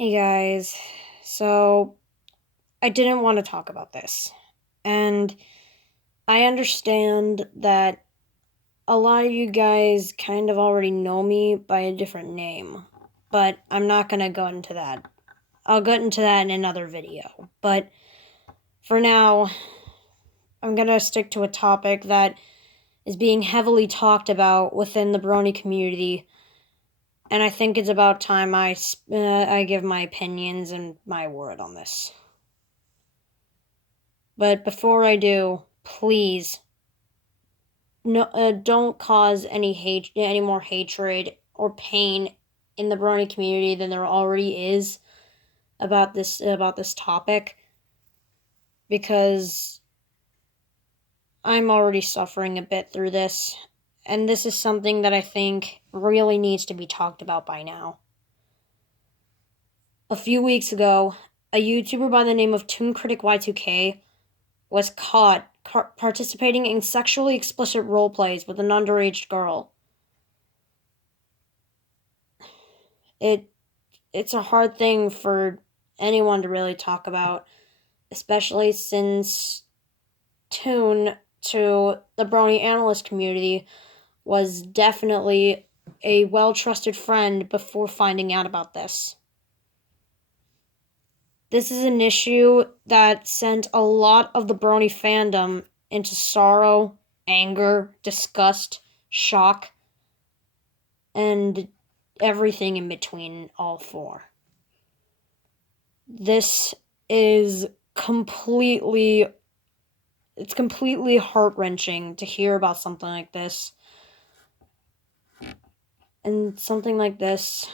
Hey guys, so I didn't want to talk about this. And I understand that a lot of you guys kind of already know me by a different name, but I'm not going to go into that. I'll get into that in another video. But for now, I'm going to stick to a topic that is being heavily talked about within the Brony community. And I think it's about time I give my opinions and my word on this. But before I do, please, no, don't cause any more hatred or pain in the Brony community than there already is about this topic, because I'm already suffering a bit through this, and this is something that I think really needs to be talked about by now. A few weeks ago, a YouTuber by the name of ToonkriticY2K was caught participating in sexually explicit roleplays with an underage girl. It's a hard thing for anyone to really talk about, especially since Toon to the Brony analyst community was definitely a well-trusted friend before finding out about this. This is an issue that sent a lot of the Brony fandom into sorrow, anger, disgust, shock, and everything in between all four. This is completely heart-wrenching to hear about something like this. And something like this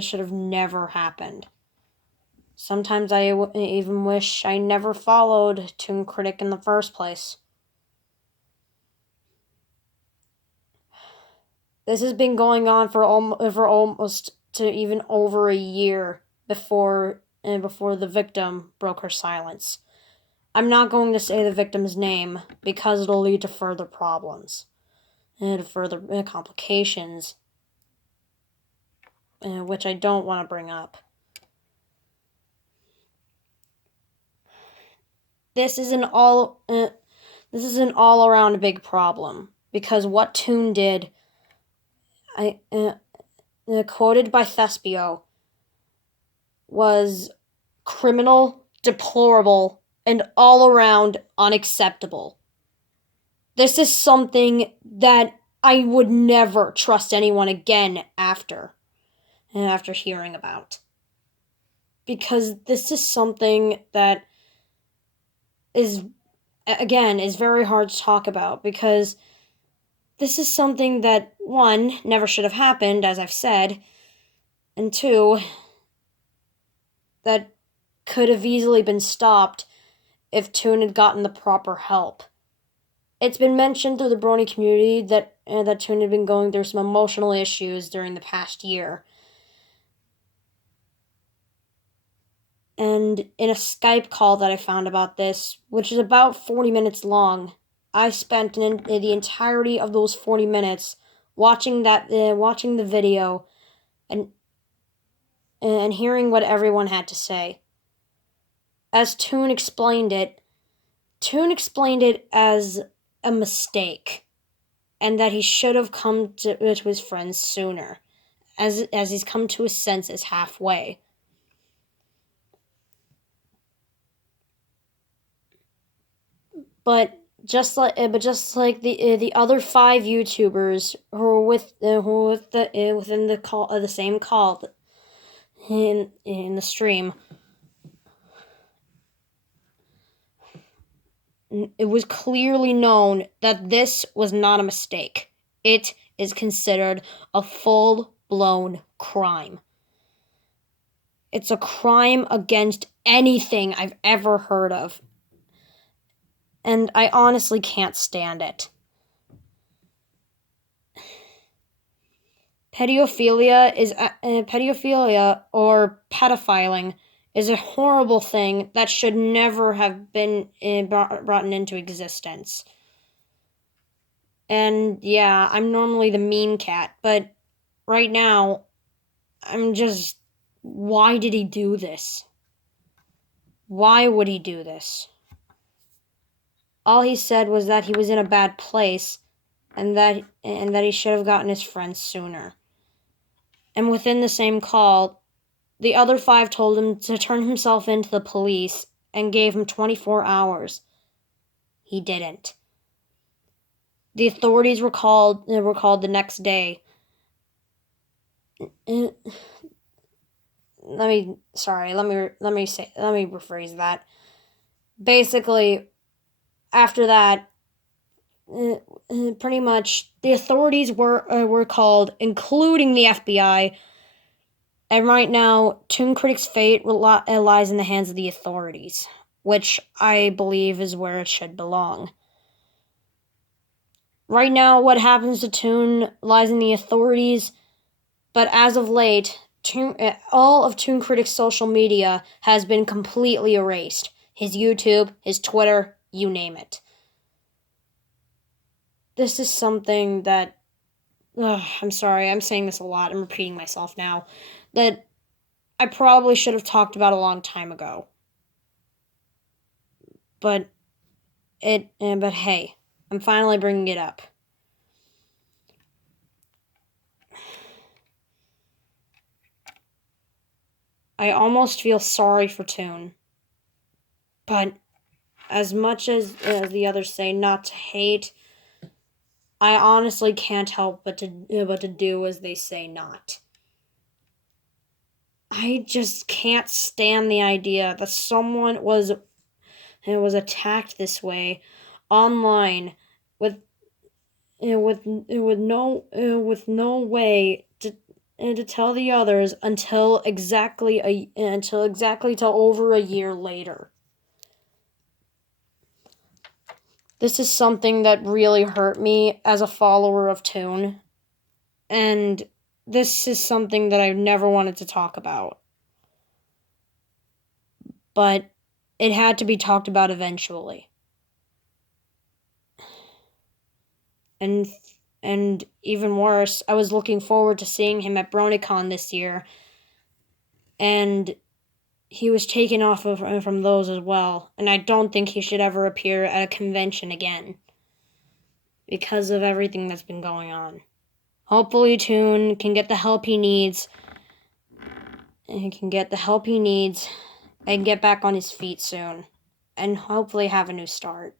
should have never happened. Sometimes I even wish I never followed Toon Critic in the first place. This has been going on for almost to even over a year before the victim broke her silence. I'm not going to say the victim's name because it'll lead to further problems and further complications, which I don't want to bring up. This is an all-around big problem, because what Toon did, quoted by Thespio, was criminal, deplorable, and all around unacceptable. This is something that I would never trust anyone again after hearing about. Because this is something that is very hard to talk about, because this is something that, one, never should have happened, as I've said, and two, that could have easily been stopped if Toon had gotten the proper help. It's been mentioned through the Brony community that Toon had been going through some emotional issues during the past year. And in a Skype call that I found about this, which is about 40 minutes long, I spent the entirety of those 40 minutes watching the video and hearing what everyone had to say. As Toon explained it as a mistake, and that he should have come to his friends sooner, as he's come to his senses halfway. But just like the other 5 YouTubers who were within the same call in the stream, it was clearly known that this was not a mistake. It is considered a full-blown crime. It's a crime against anything I've ever heard of. And I honestly can't stand it. Pedophilia or pedophiling is a horrible thing that should never have been brought into existence. And I'm normally the mean cat, but right now, I'm just Why did he do this? Why would he do this? All he said was that he was in a bad place and that he should have gotten his friends sooner. And within the same call, the other 5 told him to turn himself in to the police and gave him 24 hours. He didn't. The authorities were called the next day. Let me rephrase that. Basically, after that, pretty much the authorities were called, including the FBI. And right now, Toon Critic's fate lies in the hands of the authorities, which I believe is where it should belong. Right now, what happens to Toon lies in the authorities, but as of late, all of Toon Critic's social media has been completely erased. His YouTube, his Twitter, you name it. This is something that... I'm sorry, I'm saying this a lot. I'm repeating myself now. That I probably should have talked about a long time ago. But hey, I'm finally bringing it up. I almost feel sorry for Toon. But as much as the others say not to hate, I honestly can't help but to do as they say not. I just can't stand the idea that someone was attacked this way online with no way to tell the others until exactly till over a year later. This is something that really hurt me as a follower of Toon, and this is something that I've never wanted to talk about. But it had to be talked about eventually. And even worse, I was looking forward to seeing him at BronyCon this year, and he was taken off from those as well, and I don't think he should ever appear at a convention again because of everything that's been going on. Hopefully Toon can get the help he needs, and get back on his feet soon, and hopefully have a new start.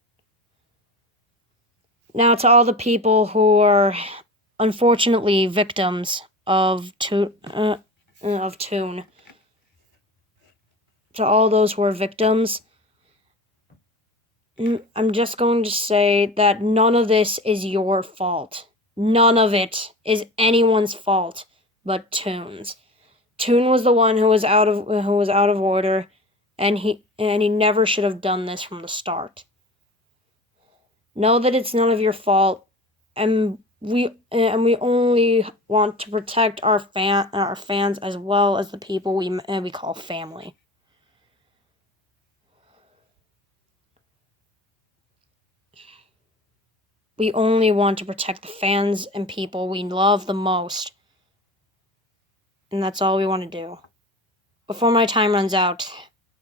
Now, to all the people who are unfortunately victims of Toon, to all those who are victims, I'm just going to say that none of this is your fault. None of it is anyone's fault but Toon's. Toon was the one who was out of order, and he never should have done this from the start. Know that it's none of your fault, and we only want to protect our fans as well as the people we call family. We only want to protect the fans and people we love the most. And that's all we want to do. Before my time runs out,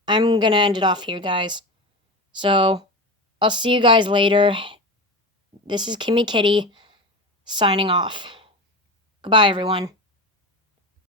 I'm gonna end it off here, guys. So, I'll see you guys later. This is Kimmy Kitty, signing off. Goodbye, everyone.